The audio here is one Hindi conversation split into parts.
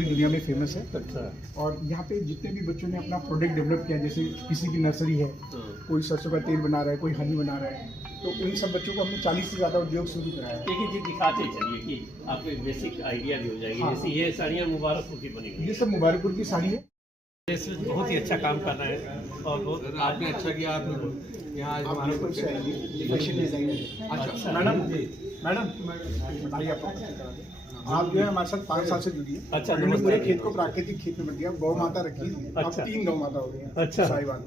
दुनिया में फेमस है। अच्छा। और यहाँ पे जितने भी बच्चों ने अपना प्रोडक्ट डेवलप किया, जैसे किसी की नर्सरी है, कोई सरसों का तेल बना रहा है, कोई हनी बना रहा है, तो उन सब बच्चों को हमने 40 से ज़्यादा उद्योग शुरू कराया है। देखिए जी, दिखाते चलिए कि आपको बेसिक आइडिया भी हो जाएगी। हाँ। जैसे ये साड़ियाँ मुबारकपुर की बनी हुई ये सब मुबारकपुर की साड़ी है। हैं, बहुत ही अच्छा काम कर रहे हैं और बहुत आपने अच्छा किया। आपने यहाँ आज हमारे कौन से आएंगे फैशन डिजाइनर। अच्छा। मैडम बताइए आप जो है हमारे साथ 5 साल से जुड़ी है। अच्छा, हमने नमस्ते। पूरे खेत को प्राकृतिक खेत में बदल दिया। गौ माता रखी, अब अच्छा। 3 गौ माता हो गई हैं। अच्छा। साहिवाल।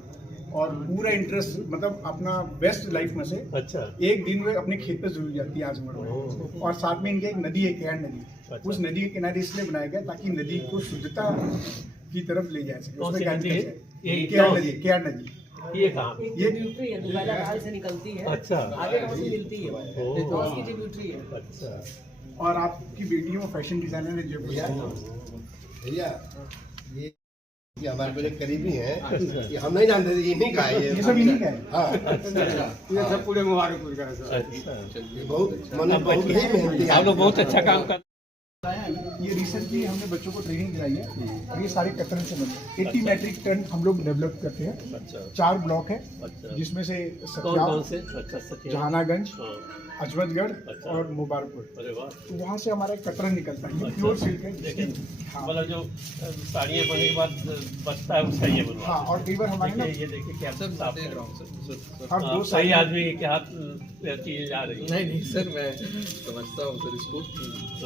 और पूरा इंटरेस्ट मतलब अपना बेस्ट लाइफ में से अच्छा। एक दिन में अपने खेत पे जरूर जाती है आजमगढ़ में। और साथ में इनके एक नदी है, केयर नदी। अच्छा। उस नदी के किनारे इसलिए बनाया गया ताकि नदी को शुद्धता की तरफ ले जाए सके। कौन उसमें सी नदी है? ये केयर नदी, केयर नदी। ये कहाँ? ये ट्रिब्यूटरी है, दुबैला खाल से निकलती है। अच्छा। आगे कहाँ से मिलती है? ओह। तो उसकी ट्रिब्यूटरी है। अच्छा। और आपकी बेटी वो फैशन डिजाइनर है जयपुर से। भैया ये हमारे बड़े करीबी हैं, ये हम नहीं जानते थे, ये नहीं कहा ये सब इन्हीं का है। हाँ, ये सब पूरे मुबारकपुर का है सर। अच्छा। ये बहुत मैंने बहुत ही मेहनती आप लोग बहुत अच्छा काम कर ये रिसेंटली हमने बच्चों को ट्रेनिंग दिलाई है और ये सारे कतरन से बने। 80 मैट्रिक टन हम लोग डेवलप करते हैं। अच्छा। 4 ब्लॉक है, अच्छा। जिसमें से कौन कौन सत्या, से? अच्छा, सत्या। जहानागंज, हाँ। अजमतगढ़ अच्छा। और मुबारकपुर। अरे वाह। तो वहाँ से हमारा एक कतरन निकलता है, ये प्योर सिल्क है। देखिए, हाँ। मतलब जो साड़ियाँ बनने के बाद बचता है उसका ये बनवा। हाँ, और कई बार हमारे ना ये देखिए क्या सर साफ देख है। रहा हूँ सर। हम 2 सही साल आदमी के हाथ चीजें जा रही है। नहीं सर, मैं समझता हूँ सर इसको।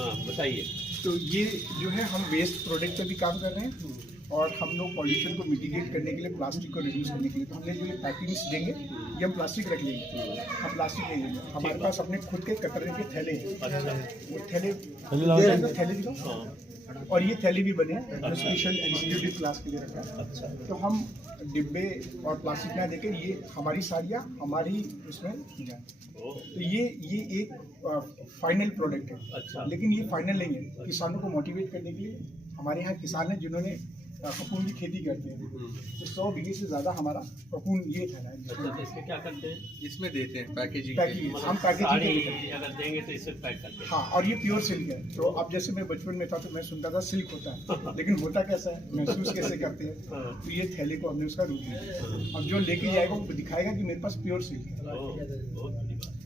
हाँ, बताइए। तो ये जो है हम वेस्ट प्रोडक्ट पे भी काम कर रहे हैं और हम लोग पॉल्यूशन को मिटिगेट करने के लिए, प्लास्टिक को रिड्यूस करने के लिए, तो हमने जो ये पैकिंग्स देंगे ये हम प्लास्टिक रख लेंगे। हम प्लास्टिक नहीं लेंगे, हमारे पास अपने खुद के कतरन के थैले हैं। अच्छा। वो थैले थैले दिखाओ। हाँ। और ये थैले भी बने हैं जो स्पेशल एग्जीक्यूटिव क्लास के लिए रखा है। अच्छा। तो हम डिब्बे और प्लास्टिक ना देकर ये हमारी साड़ियाँ हमारी उसमें जाए। ओह। तो ये एक फाइनल प्रोडक्ट है। अच्छा। लेकिन ये फाइनल नहीं है। किसानों को मोटिवेट करने के लिए हमारे यहाँ किसान हैं जिन्होंने कपून की खेती करते हैं। तो 100 बीघे से ज़्यादा हमारा कपून ये था ना। अच्छा, तो इसमें क्या करते हैं? इसमें देते हैं पैकेजिंग। पैकिंग हम पैकेजिंग साड़ी के लिए करते हैं। अगर देंगे तो इसे पैक करते हैं। हाँ, और ये प्योर सिल्क है। तो अब जैसे मैं बचपन में था तो मैं सुनता था सिल्क होता है, लेकिन होता कैसा है, महसूस कैसे करते हैं। तो ये थैले को हमने उसका रूप दिया। अब जो लेके जाएगा वो दिखाएगा कि मेरे पास प्योर सिल्क है। ओह, बहुत बड़ी बात।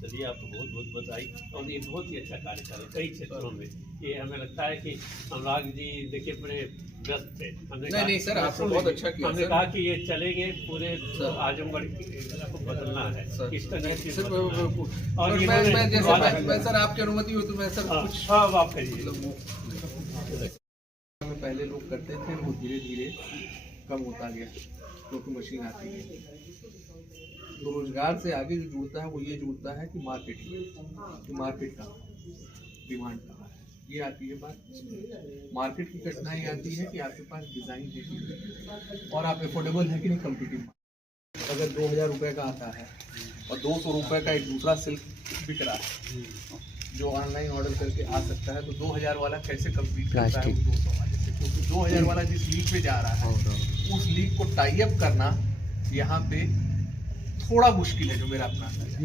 चलिए, आपको बहुत बहुत बधाई। और ये बहुत ही अच्छा कार्य कर रहे हैं कई क्षेत्रों में। ये हमें लगता है कि अनुराग जी देखिए बड़े व्यस्त थे। हमने कहा- नहीं सर, आपने बहुत अच्छा किया हमने सर। कहा कि ये चलेंगे पूरे आजमगढ़ को बदलना है इस तरह से सर, बदलना। और इन्होंने- मैं जैसे मैं सर आपकी अनुमति हो तो मैं सर हाँ, कुछ हाँ, आप करिए। पहले लोग करते थे वो धीरे धीरे कम होता गया क्योंकि मशीन आती है। तो रोजगार से आगे जो जुड़ता है वो ये जुड़ता है कि मार्केट कहाँ है, डिमांड कहाँ है, ये आती है बात। मार्केट की कठिनाई आती है कि आपके पास डिजाइन है कि नहीं और आप एफोर्डेबल है कि नहीं कम्पिटिटिव। अगर 2000 रुपये का आता है और 200 रुपये का एक दूसरा सिल्क बिक रहा है जो ऑनलाइन ऑर्डर करके आ सकता है, तो 2000 वाला कैसे कम्पीट करता है 200 वाले से? क्योंकि 2000 वाला जिस लीग पे जा रहा है उस लीग को टाई अप करना यहाँ पे थोड़ा मुश्किल है, जो मेरा अपना अंदाजा है।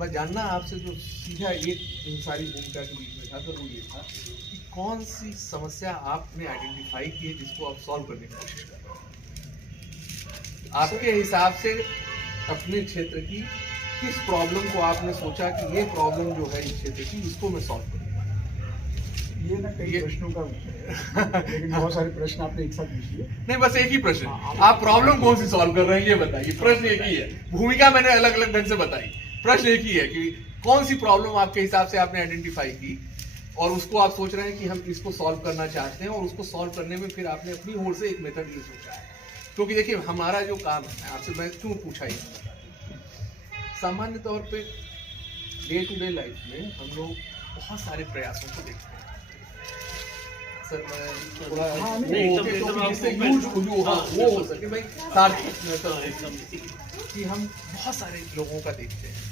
मैं जानना आपसे जो सीधा एक इन सारी भूमिका के बीच में था सर, वो ये था कि कौन सी समस्या आपने आइडेंटिफाई की है जिसको आप सॉल्व करने की कोशिश कर रहे हैं। आपके हिसाब से अपने क्षेत्र की किस प्रॉब्लम को आपने सोचा कि ये प्रॉब्लम जो है इस क्षेत्र की, इसको मैं सॉल्व करूँगा? ये ना कई प्रश्नों का उत्तर है, लेकिन बहुत सारे प्रश्न आपने एक साथ पूछ लिए। नहीं, बस एक ही प्रश्न, आप प्रॉब्लम कौन सी सॉल्व कर रहे हैं ये बताइए। प्रश्न एक ही है, भूमिका मैंने अलग अलग ढंग से बताई, प्रश्न एक ही है कि कौन सी प्रॉब्लम आपके हिसाब से आपने आइडेंटिफाई की और उसको आप सोच रहे हैं कि हम इसको सॉल्व करना चाहते हैं, और उसको सॉल्व करने में फिर आपने अपनी ओर से एक मेथड ये सोचा है। क्योंकि देखिए हमारा जो काम है, आपसे मैं क्यों पूछा ये, सामान्य तौर पे डे टू डे लाइफ में हम लोग बहुत सारे प्रयासों को देखते हैं। सर मैं थोड़ा हाँ, नहीं, वो एकदम- एकदम आपको जिससे मैं- यूज वो हो सके भाई तार्किक हाँ, एकदम। कि हम बहुत सारे लोगों का देखते हैं।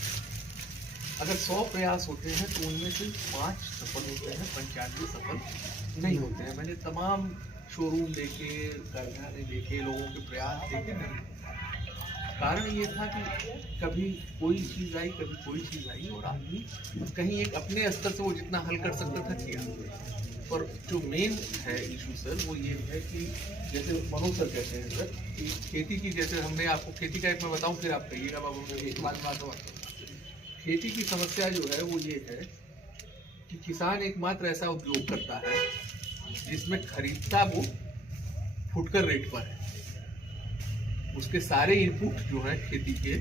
अगर 100 प्रयास होते हैं तो उनमें से 5 सफल होते हैं, 95 सफल नहीं होते हैं। मैंने तमाम शोरूम देखे, कारखाने देखे, लोगों के प्रयास देखे, नहीं। कारण ये था कि कभी कोई चीज़ आई, कभी कोई चीज़ आई, और आदमी कहीं एक अपने स्तर से वो जितना हल कर सकता था किया। पर जो मेन है इशू सर वो ये है कि जैसे मनोज सर कहते हैं सर कि खेती की, जैसे हमने आपको खेती का एक मैं बताऊं फिर आप कहिएगा बाबू, एक बात खेती की समस्या जो है वो ये है कि किसान एकमात्र ऐसा उपयोग करता है जिसमें खरीदता वो फुटकर रेट पर है। उसके सारे इनपुट जो है खेती के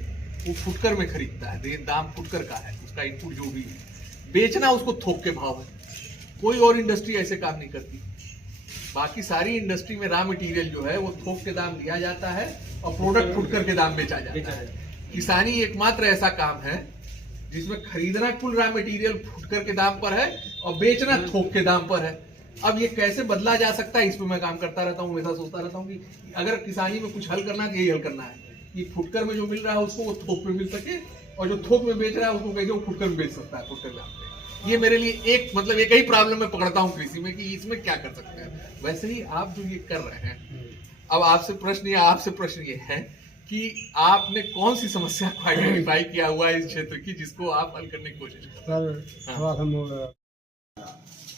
वो फुटकर में खरीदता है, दाम फुटकर का है उसका इनपुट जो भी है, बेचना उसको थोक के भाव है। कोई और इंडस्ट्री ऐसे काम नहीं करती। बाकी सारी इंडस्ट्री में रॉ मटेरियल जो है वो थोक के दाम दिया जाता है और प्रोडक्ट फुटकर के दाम बेचा जाता है। किसानी एकमात्र ऐसा काम है जिसमें खरीदना कुल रॉ मटेरियल फुटकर के दाम पर है और बेचना थोक के दाम पर है। अब ये कैसे बदला जा सकता है, इस पर मैं काम करता रहता हूँ, वैसा सोचता रहता हूँ कि अगर किसानी में कुछ हल करना है तो यही हल करना है कि फुटकर में जो मिल रहा है उसको वो थोक में मिल सके, और जो थोक में बेच रहा है उसको कैसे वो फुटकर में बेच सकता है फुटकर दाम पे। ये मेरे लिए एक मतलब एक ही प्रॉब्लम मैं पकड़ता हूँ कृषि में कि इसमें क्या कर सकते हैं। वैसे ही आप जो ये कर रहे हैं, अब आपसे प्रश्न ये है कि आपने कौन सी समस्या को आइडेंटिफाई किया हुआ है इस क्षेत्र की जिसको आप हल करने की कोशिश कर रहे हैं?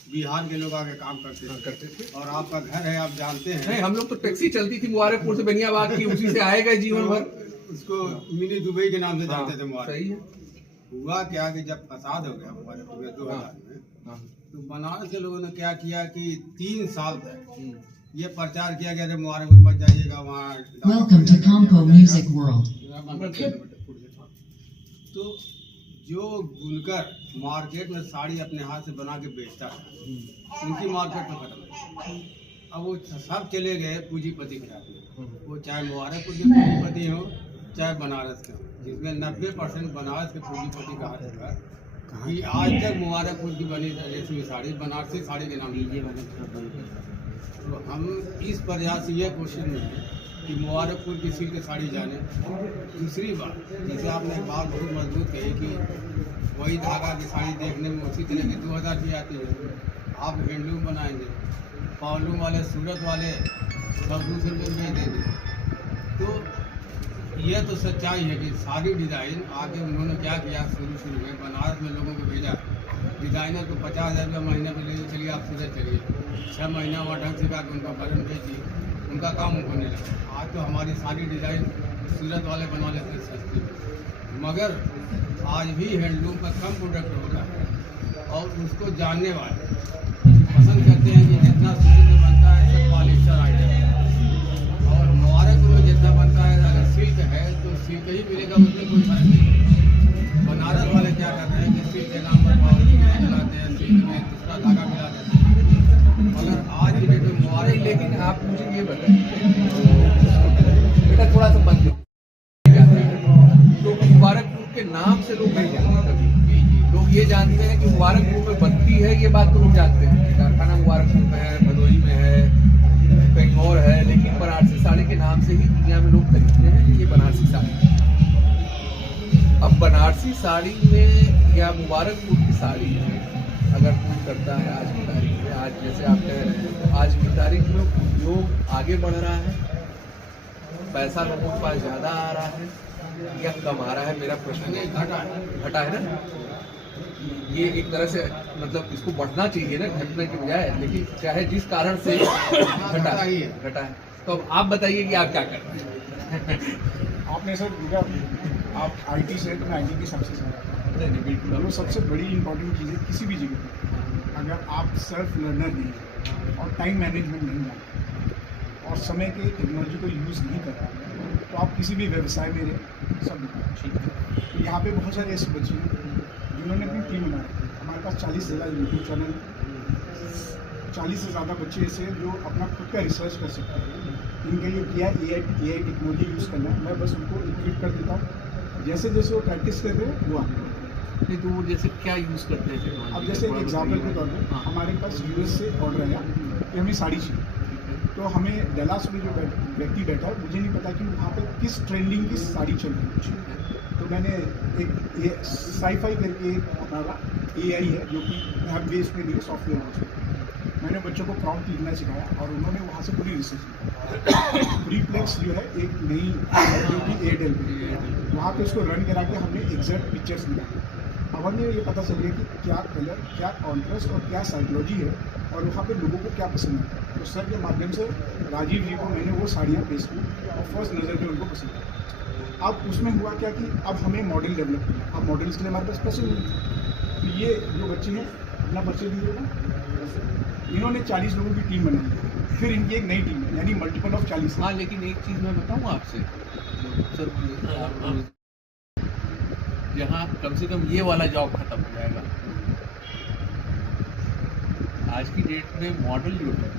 बिहार के लोग आके काम करते थे और आपका घर है, आप जानते हैं। नहीं, हम लोग तो टैक्सी चलती थी मुबारकपुर से बनियाबाद की, उसी से आएगा जीवन भर। उसको मिनी दुबई के नाम से जानते थे मुबारक। सही है। हुआ क्या कि जब फसाद हो गया मुबारकपुर में 2000 में, तो बनारस के लोगों ने क्या किया कि 3 साल तक ये प्रचार किया गया कि मुबारकपुर मत जाइएगा, वहाँ Welcome to Compo Music World। तो जो बुनकर मार्केट में साड़ी अपने हाथ से बना के बेचता था उनकी मार्केट में खत्म है। अब वो सब चले गए पूंजीपति के हाथ में, वो चाहे मुबारकपुर के पूंजीपति हो चाहे बनारस के, जिसमें 90% बनारस के पूंजीपति का हाथ है कि आज तक मुबारकपुर की बनी रेशमी साड़ी बनारसी साड़ी के नाम लीजिए। तो हम इस प्रयास से यह कोशिश में है कि मुबारकपुर की सिल्क साड़ी जाने। दूसरी बात, जैसे आपने एक बात बहुत मजबूत कही कि वही धागा की साड़ी देखने में उसी तरह की 2000 की आती है। आप हैंडलूम बनाएंगे, पावलूम वाले सूरत वाले सब 200 रुपये में देंगे। तो यह तो सच्चाई है कि सारी डिज़ाइन आगे उन्होंने क्या किया, शुरू में बनारस में लोगों को भेजा, डिज़ाइनर को 50,000 रुपये महीने पर ले चलिए, आप सीधे चलिए, 6 महीना वहाँ ढंग सिखा के उनका बटन भेजिए, उनका काम होने लगा। आज तो हमारी सारी डिज़ाइन सूरत वाले बना लेते हैं सस्ती, मगर आज भी हैंडलूम का कम प्रोडक्ट होता है और उसको जानने वाले पसंद करते हैं कि जितना सूरत में बनता है सब पॉलिस्टर आइटम, और मुबारकपुर में जितना बनता है अगर सिल्क है तो सिल्क ही मिलेगा, उसमें कोई फर्क नहीं। बनारस वाले क्या करते हैं कि सिल्क के नाम पर पावली चलाते हैं, सिल्क में दूसरा धागा मिला देते हैं। मगर आज की डेट में मुबारक, लेकिन आप मुझे ये बताइए बेटा, थोड़ा सा बंद तो मुबारकपुर के नाम से लोग नहीं जानते। कभी लोग ये जानते हैं कि मुबारकपुर में बनती है, ये बात तो लोग जानते हैं, कारखाना मुबारकपुर में है, भदोही में है, कहीं और है, लेकिन बनारसी साड़ी के नाम से ही दुनिया में लोग खरीदते हैं कि ये बनारसी साड़ी। अब बनारसी साड़ी में या मुबारकपुर की साड़ी में अगर कोई करता है आज की तारीख में, आज जैसे आप कह रहे हैं, तो आज की तारीख में उद्योग आगे बढ़ रहा है, पैसा लोगों के पास ज़्यादा आ रहा है या कम आ रहा है? मेरा प्रश्न है। घटा है ना, ये एक तरह से मतलब इसको बढ़ना चाहिए ना, घटने के बजाय, लेकिन चाहे जिस कारण से घटा है। तो अब आप बताइए कि आप क्या कर रहे हैं? आपने सर देखा, आप IT से, तो मैं IT की सबसे नहीं बिल्कुल, वो सबसे बड़ी इंपॉर्टेंट चीज़ है किसी भी जगह पर। अगर आप सेल्फ लर्नर नहीं है और टाइम मैनेजमेंट नहीं जानते और समय के टेक्नोलॉजी को यूज़ नहीं कर पाते, तो आप किसी भी व्यवसाय में रहे सब ठीक है। यहाँ पे बहुत सारे ऐसे बच्चे हैं जिन्होंने अपनी टीम बना रखी है। हमारे पास 40 से ज़्यादा यूट्यूब चैनल, 40 से ज़्यादा बच्चे ऐसे जो अपना खुद का रिसर्च कर सकते हैं। इनके लिए किया AI टेक्नोलॉजी यूज़ करना है, मैं बस उनको इक्विप कर देता हूँ, जैसे जैसे वो प्रैक्टिस करते हैं वो आगे। नहीं तो वो जैसे क्या यूज़ करते हैं? अब जैसे एक एग्जाम्पल के तौर पर हमारे पास US से ऑर्डर आया कि हमें साड़ी चाहिए, तो हमें डलास में जो व्यक्ति बैठा है, मुझे नहीं पता कि वहाँ पे किस ट्रेंडिंग की साड़ी चल रही है। तो मैंने एक साईफाई करके एक हमारा AI है जो कि ऐप बेस्ड में नहीं, सॉफ्टवेयर मैंने बच्चों को प्रॉम्प्ट लिखना सिखाया और उन्होंने वहाँ से पूरी रिसर्च की। प्रीप्लेक्स जो है एक नई जो कि एयरटेल पे, वहाँ पे उसको रन करा के हमने एग्जैक्ट पिक्चर्स निकाले। अब हमें ये पता चल गया कि क्या कलर, क्या कॉन्ट्रास्ट और क्या साइकोलॉजी है और वहाँ पे लोगों को क्या पसंद आता है। तो सर के माध्यम से राजीव जी को मैंने वो साड़ियाँ पेश की और फर्स्ट नज़र में उनको पसंद आई। अब उसमें हुआ क्या कि अब हमें मॉडल डेवलप करना, अब मॉडल्स के लिए हमारे पास पैसे नहीं थे। तो ये जो बच्चे हैं अपना परिचय दीजिएगा। इन्होंने 40 लोगों की टीम बनाई, फिर इनकी एक नई टीम है यानी मल्टीपल ऑफ 40। हाँ, लेकिन एक चीज़ मैं बताऊँ आपसे सर, यहाँ कम से कम ये वाला जॉब खत्म हो जाएगा। आज की डेट में मॉडल जो है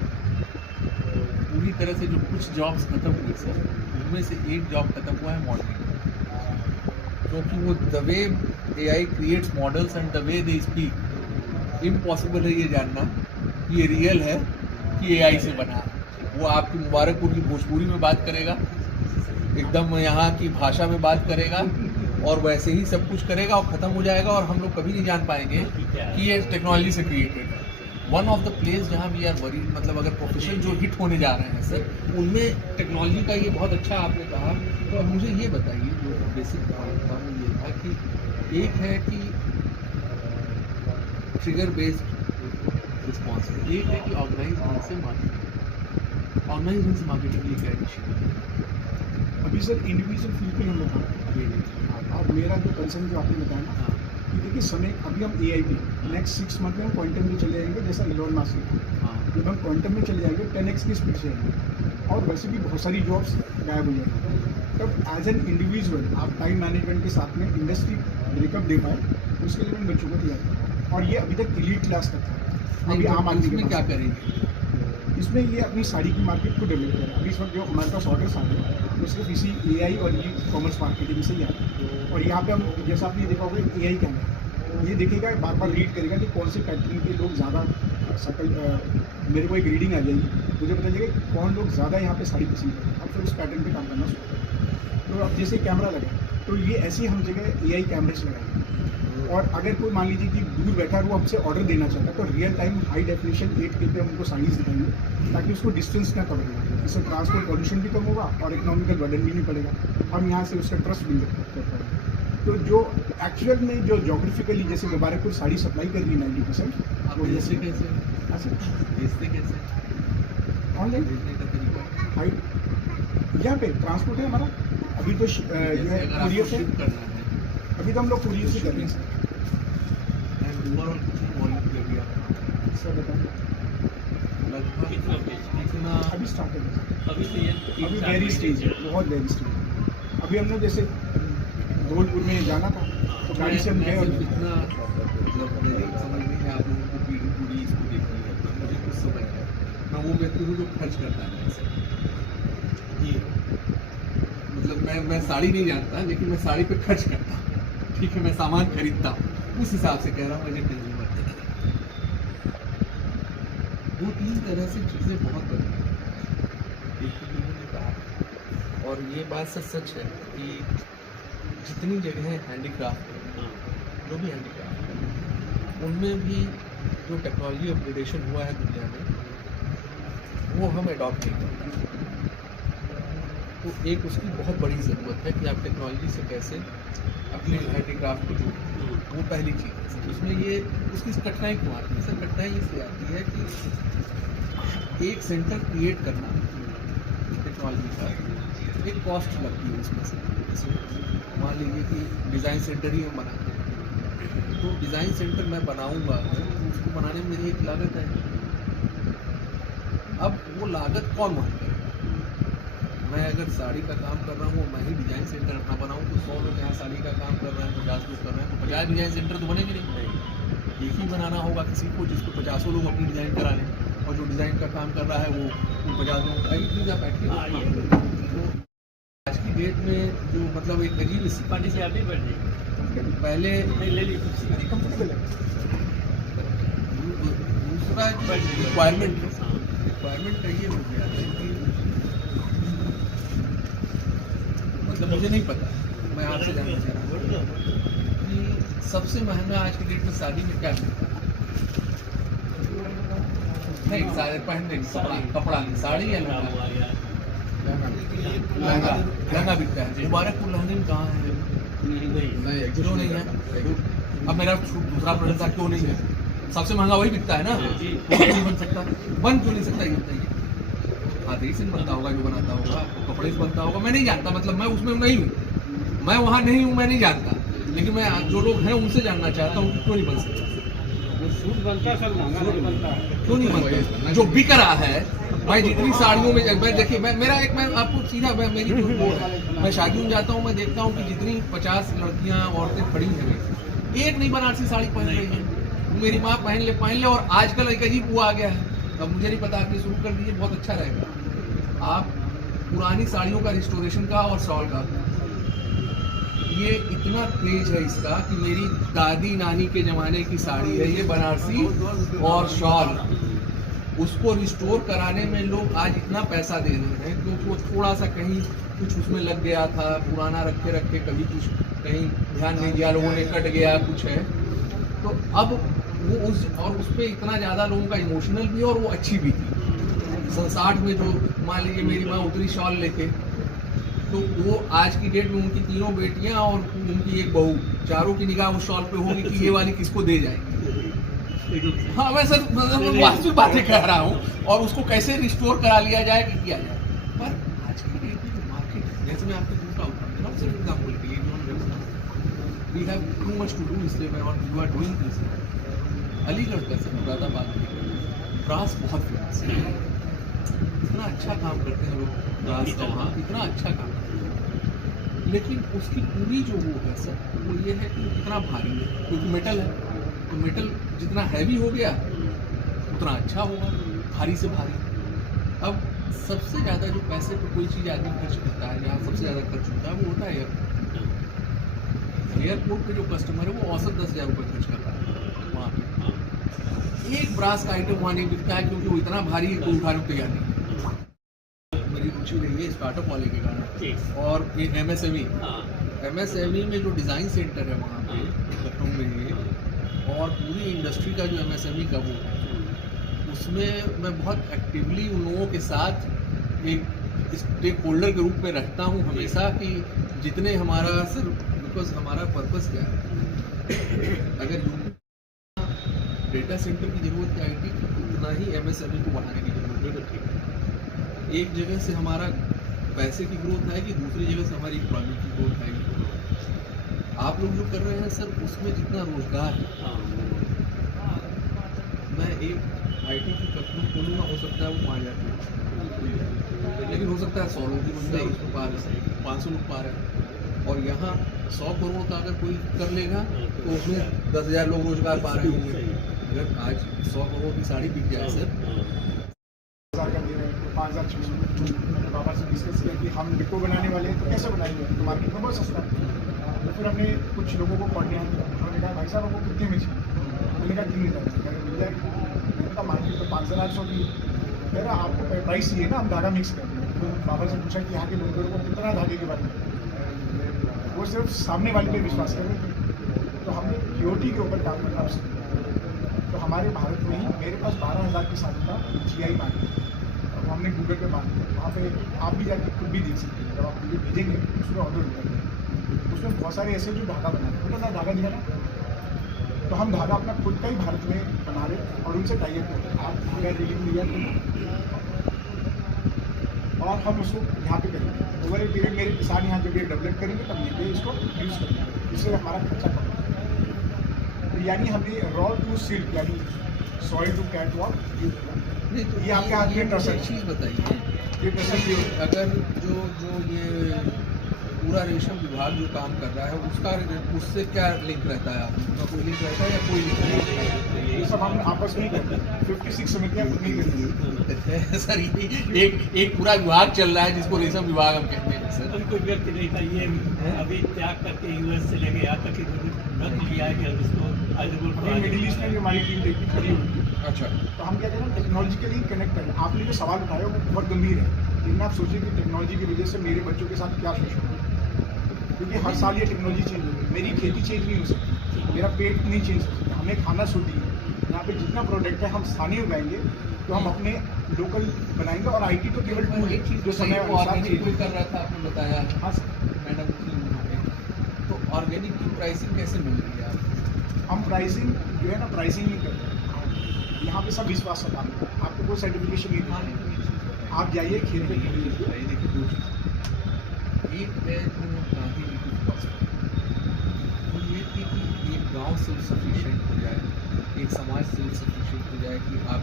पूरी तरह से जो कुछ जॉब्स खत्म हुए सर, उनमें से एक जॉब खत्म हुआ है मॉडलिंग, क्योंकि वो the way AI creates models and the way they speak, impossible है ये जानना कि ये रियल है कि AI से बना है। वो आपकी मुबारकपुर की भोजपुरी में बात करेगा, एकदम यहाँ की भाषा में बात करेगा और वैसे ही सब कुछ करेगा और ख़त्म हो जाएगा और हम लोग कभी नहीं जान पाएंगे कि ये टेक्नोलॉजी से क्रिएटेड है। वन ऑफ द प्लेस जहाँ वी आर वरी, मतलब अगर प्रोफेशन जो हिट होने जा रहे हैं सर, उनमें टेक्नोलॉजी का ये बहुत अच्छा आपने कहा। तो अब मुझे ये बताइए, जो बेसिक पॉइंट था वो ये था कि एक है कि ट्रिगर बेस्ड रिस्पॉन्स, एक है कि ऑर्गेनाइज ढंग से मार्केटिंग। ऑर्गेनाइज ढंग से मार्केटिंग के लिए क्या इनिशिएटिव? अभी सर इंडिविजुअल फील्ड पे हम लोग काम कर रहे हैं। और मेरा जो कंसर्न जो आपने बताया ना, कि देखिए समय अभी हम AI पे नेक्स्ट 6 मंथ में हम क्वांटम में चले जाएंगे, जैसा इलोन मास्क है। जब हम क्वांटम में चले जाएंगे 10x की स्पीड से जाएंगे और वैसे भी बहुत सारी जॉब्स गायब हो जाएंगी। तब एज एन इंडिविजुअल आप टाइम मैनेजमेंट के साथ में इंडस्ट्री ब्रेकअप दे पाए, उसके लिए मैं बच्चों को तैयार करूँ। और ये अभी तक एलीट क्लास तक था, अभी आम आदमी में के क्या पास। करेंगे? इसमें ये अपनी साड़ी की मार्केट को डेवलप करें। अभी इस वक्त जो हमारे पास ऑर्डर्स आ रहे हैं वो सिर्फ इसी AI और कॉमर्स मार्केटिंग से ही आ रहे हैं। और यहाँ पे हम, जैसा आपने देखा होगा, AI कैमरा ये देखेगा, बार बार रीड करेगा कि कौन से पैटर्न के लोग ज़्यादा सकल, मेरे को एक रीडिंग आ जाएगी, मुझे पता चलेगा कि कौन लोग ज़्यादा यहाँ पे साड़ी पसंद करें। अब फिर उस पैटर्न पे काम करना शुरू करें। तो अब जैसे कैमरा लगा, तो ये ऐसे हम जगह AI कैमरेज लगाएंगे। और अगर कोई मान लीजिए कि दूर बैठा है वो हमसे ऑर्डर देना चाहता है, तो real time high definition 8K पे हम उनको साड़ीज़ दिखाएंगे ताकि उसको डिस्टेंस ना कवर हो। इससे ट्रांसपोर्ट पॉल्यूशन भी कम होगा और इकोनॉमिकल बर्डन भी नहीं पड़ेगा। हम यहाँ से उसका ट्रस्ट बिल्ड कर पाएंगे। तो जो एक्चुअल में जो जोग्राफिकली जैसे मुबारकपुर साड़ी सप्लाई कर रही है 90%, आप वो भेजते कैसे? ऐसे भेजते कैसे? ऑनलाइन भेजने का तरीका? हाई यहाँ पे ट्रांसपोर्ट है हमारा। अभी तो जो है जैसे अगर कुरियर आपको से, शिफ्ट करना है, अभी तो हम लोग कुरियर से कर रहे हैं सर। एंड ओवरऑल कितनी वॉल्यूम ले लिया आपने? सर बताएं, लगभग कितना बेच? कितना? अभी स्टार्ट है, अभी तो ये अभी वेरी स्टेज है, बहुत वेरी स्टेज है। अभी हमने जैसे धौलपुर में जाना था तो गाड़ी से हम गए और इतना, मतलब मेरी समझ में है, आप लोगों को पीढ़ी पूरी इसको देखनी है, पर मुझे कुछ समझ है, मैं वो व्यक्ति हूँ जो खर्च करता है पैसे। जी, मतलब मैं साड़ी नहीं जानता, लेकिन मैं साड़ी पे खर्च करता हूँ। ठीक है, मैं सामान खरीदता हूँ, उस हिसाब से कह रहा हूँ। मुझे कंज्यूमर 2-3 तरह से चीज़ें बहुत बदली हैं। एक तो उन्होंने कहा, और ये बात सच है कि जितनी जगह हैंडीक्राफ्ट है, जो भी हैंडीक्राफ्ट है, उनमें भी जो टेक्नोलॉजी अपग्रेडेशन हुआ है दुनिया में, वो हम अडॉप्ट नहीं करते। तो एक उसकी बहुत बड़ी ज़रूरत है कि आप टेक्नोलॉजी से कैसे अपने हैंडीक्राफ्ट को जोड़ें। वो पहली चीज़ है सर। उसमें ये उसकी कठिनाई क्यों आती है सर? कठिनाई इसलिए आती है कि एक सेंटर क्रिएट करना टेक्नोलॉजी का एक कॉस्ट लगती है उसमें से। जैसे मान लीजिए कि डिज़ाइन सेंटर ही हम बनाते हैं, तो डिज़ाइन सेंटर मैं बनाऊंगा तो उसको बनाने में मेरी एक लागत है। अब वो लागत कौन वहन करेगा? मैं अगर साड़ी का काम कर रहा हूँ, मैं ही डिज़ाइन सेंटर अपना बनाऊँ, तो 100 लोग यहाँ साड़ी का काम कर रहे हैं, 50 लोग कर रहे हैं, तो 50 डिज़ाइन सेंटर तो बनेंगे नहीं। एक ही बनाना होगा किसी को जिसको 50 लोग अपनी डिज़ाइन करा लें, और जो डिज़ाइन का काम कर रहा है वो 50 लोगों का ही प्लीज आप एक्टिव। तो आज की डेट में जो मतलब एक अजीब पानी से आप ही बैठ जाइए, पहले नहीं ले ली कंफर्टेबल है। दूसरा रिक्वायरमेंट का ये हो गया है कि मतलब मुझे नहीं पता, मैं आपसे जानना चाह रहा हूँ कि सबसे महंगा आज की डेट में शादी में क्या मिलता है? नहीं सारे पहनने की कपड़ा नहीं, साड़ी या क्या लहंगा? हुआ यार? लहंगा लहंगा बिकता है। मुबारकपुर लहंगे में कहाँ है? नहीं क्यों नहीं है? अब मेरा दूसरा प्रोडक्ट था, क्यों नहीं है? सबसे महंगा वही बिकता है ना, वो नहीं बन सकता, बन क्यों नहीं सकता ये बताइए? हाथी से बनता होगा, जो बनाता होगा कपड़े से बनता होगा, मैं नहीं जानता, मतलब मैं उसमें नहीं हूँ, मैं वहाँ नहीं हूँ, मैं नहीं जानता, लेकिन मैं जो लोग हैं उनसे जानना चाहता हूँ क्यों नहीं बन सकता, सूट बनता है, सब लहंगा नहीं बनता है। क्यों नहीं बनता? जो बिक रहा है भाई, जितनी साड़ियों में मैं देखिए, मैं आपको सीधा मेरी जो वो है, मैं शादियों में जाता हूँ, मैं देखता हूँ कि जितनी 50 लड़कियां औरतें खड़ी हैं, एक नहीं बनारसी साड़ी पहन रही है, मेरी माँ पहन ले, और आजकल एक अजीब वो आ गया है, अब मुझे नहीं पता, आपने शुरू कर दीजिए, बहुत अच्छा रहेगा। आप पुरानी साड़ियों का रिस्टोरेशन का और शॉल का, ये इतना क्रेज है इसका कि मेरी दादी नानी के जमाने की साड़ी है ये बनारसी और शॉल, उसको रिस्टोर कराने में लोग आज इतना पैसा दे रहे हैं क्योंकि वो थोड़ा सा कहीं कुछ उसमें लग गया था, पुराना रखे रखे कभी कुछ कहीं ध्यान नहीं दिया, लोगों ने कट गया कुछ है, तो अब वो उस पर इतना ज़्यादा लोगों का इमोशनल भी है और वो अच्छी भी थी। 60 में जो मान लीजिए मेरी माँ उतरी शॉल लेके, तो वो आज की डेट में उनकी 3 बेटियां और उनकी एक बहू, चारों की निगाह उस शॉल पे होगी कि ये वाली किसको दे जाएगी। हाँ मैं सर वास्तविक बातें कह रहा हूँ, और उसको कैसे रिस्टोर करा लिया जाए कि किया जाए, पर आज की डेट में जो मार्केट है, जैसे मैं आपको दूसरा उदाहरण दूँ, सिर्फ एग्जाम्पल के लिए, we have to much to do, इसलिए मैं और you are doing this. Aligarh का से मुरादाबाद में ब्रास बहुत फेमस है, इतना अच्छा काम करते हैं लोग ब्रास का वहाँ, इतना अच्छा काम करते हैं, लेकिन उसकी पूरी जो वो है सर, वो ये है कि कितना भारी है, क्योंकि मेटल है, तो मेटल जितना हैवी हो गया उतना अच्छा होगा, भारी से भारी। अब सबसे ज़्यादा जो पैसे पर कोई चीज़ आदमी खर्च करता है, जहाँ सबसे ज़्यादा खर्च होता है वो होता है एयरपोर्ट पे जो कस्टमर है वो औसत 10,000 रुपये खर्च कर रहा है वहाँ पे। एक ब्रास का आइटम वहाँ नहीं बिकता है क्योंकि वो इतना भारी है, कोई उठाने को तैयार नहीं। मेरी रुचि रही है स्टार्टअप वाले के कारण, और ये MSME में जो डिज़ाइन सेंटर है वहाँ पे लखनऊ में, और पूरी इंडस्ट्री का जो MSME का वो है, उसमें मैं बहुत एक्टिवली उन लोगों के साथ एक स्टेक होल्डर के रूप में रखता हूँ हमेशा, कि जितने हमारा सर, बिकॉज हमारा पर्पस क्या है, अगर डेटा सेंटर की ज़रूरत है IT की, उतना ही MSME को बढ़ाने की ज़रूरत है। एक जगह से हमारा पैसे की ग्रोथ आएगी, दूसरी जगह से हमारी इकोनॉमी की ग्रोथ आएगी। आप लोग जो कर रहे हैं सर, उसमें जितना रोजगार है, मैं एक IT की कंपनी खोलूँगा, हो सकता है वो 5,000 की, लेकिन हो सकता है 100 लोग भी बन जाए, उसमें पा रहे हैं 500 लोग पा रहे हैं, और यहाँ 100 करोड़ का अगर कोई कर लेगा तो उसमें 10,000 लोग रोजगार पा रहे होंगे। अगर आज 100 करोड़ की साड़ी बिक जाए सर, 5,000 का दे रहे हैं, 5,600। मैंने बाबा से डिस्कस किया कि हम डिपो बनाने वाले हैं तो कैसे बनाएंगे, तो मार्केट में बहुत सस्ता है। तो फिर हमने कुछ लोगों को कॉन्टेक्ट किया, उन्होंने कहा भाई साहब आपको कितने में चाहिए, मैंने कहा 3,000 मिल जाएगी। मैंने कहा मार्केट तो 5,800 की, कह रहा आपको प्राइस चाहिए ना, हम धागा मिक्स कर दें। तो बाबा से पूछा कि यहाँ के लोगों को कितना धागे के बारे में, वो सिर्फ सामने वाले पे विश्वास कर रहे थे। तो हमने प्योरिटी के ऊपर काम करना शुरू किया। तो हमारे भारत में ही मेरे पास 12,000 की साड़ी का GI मार्क है, और हमने गूगल पे मार्क किया, वहाँ पे आप भी जाकर खुद भी देख सकते हैं। जब आप मुझे भेजेंगे उसमें ऑर्डर होगा, उसमें बहुत सारे ऐसे जो धागा बनाते हैं, छोटा सा धागा दिखाना, तो हम धागा अपना खुद का ही भारत में बना रहे और उनसे टाइप करते हैं। आप धागा रिलीव लिया और हम उसको यहाँ पे करेंगे, ओवर ए पीरियड मेरे किसान यहाँ जब ये डेवलप करेंगे तब ये पे इसको यूज़ करेंगे, इससे हमारा खर्चा कम होगा। तो यानी हमने रॉ टू सिल्क यानी soil to cat walk use किया। ये आपके हाथ में ट्रस्ट चीज़ बताइए, ये ट्रस्ट अगर जो ये पूरा रेशम विभाग जो काम कर रहा है उसका उससे क्या लिंक रहता है, आपका कोई लिंक रहता है या कोई लिंक नहीं रहता है? ये सब हम आपस में ही करते हैं, 56 समितियाँ खुद नहीं करती हैं। सर ये एक पूरा विभाग चल रहा है जिसको रेशम विभाग हम कहते हैं सर। अभी कोई व्यक्ति नहीं था, ये अभी त्याग करके US से लेके यहाँ तक रख लिया है कि इसको मिडिल ईस्ट में भी हमारी टीम देखती खड़ी हुई है। अच्छा, तो हम क्या करें, टेक्नोलॉजिकली कनेक्ट करें। आपने जो सवाल उठाया वो बहुत गंभीर है, लेकिन आप सोचिए कि टेक्नोलॉजी की वजह से मेरे बच्चों के साथ क्या शोषण है, क्योंकि हर साल ये टेक्नोलॉजी चेंज होगी। मेरी खेती चेंज नहीं हो सकती, मेरा पेट नहीं चेंज हो सकता, हमें खाना शुद्ध ही है। यहाँ पे जितना प्रोडक्ट है हम स्थानीय उगाएंगे तो हम अपने लोकल बनाएंगे और आईटी तो केवल टूल है जो समय अनुसार ऑर्गेनिक कोई चीज़- कर रहा था, आपने बताया हाँ सर, मैडम थी उन्होंने, तो ऑर्गेनिक की प्राइसिंग कैसे मिल रही है आपको? हम प्राइसिंग जो है ना प्राइसिंग नहीं करते हैं। यहाँ पे सब विश्वास का काम है, आपको कोई सर्टिफिकेशन नहीं देना। आप जाइए खेत पे कीजिए। एक मैं जो गांधी जी की फिलॉसफी वो ये थी कि एक गांव सेल्फ सफिशिएंट हो जाए, एक समाज सेल्फ सफिशिएंट हो जाए कि आप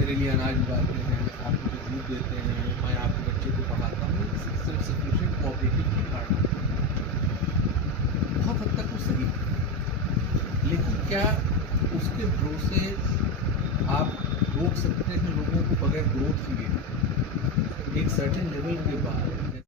मेरे लिए अनाज उगाते हैं, आप मुझे दूध देते हैं, मैं आपके बच्चे को पढ़ाता हूँ, सेल्फ सफिशिएंट कोऑपरेटिव की कार्ड बहुत हद तक वो सही है, लेकिन क्या उसके भरोसे आप रोक सकते हैं लोगों को बगैर ग्रोथ किए? एक सर्टेन लेवल के बाद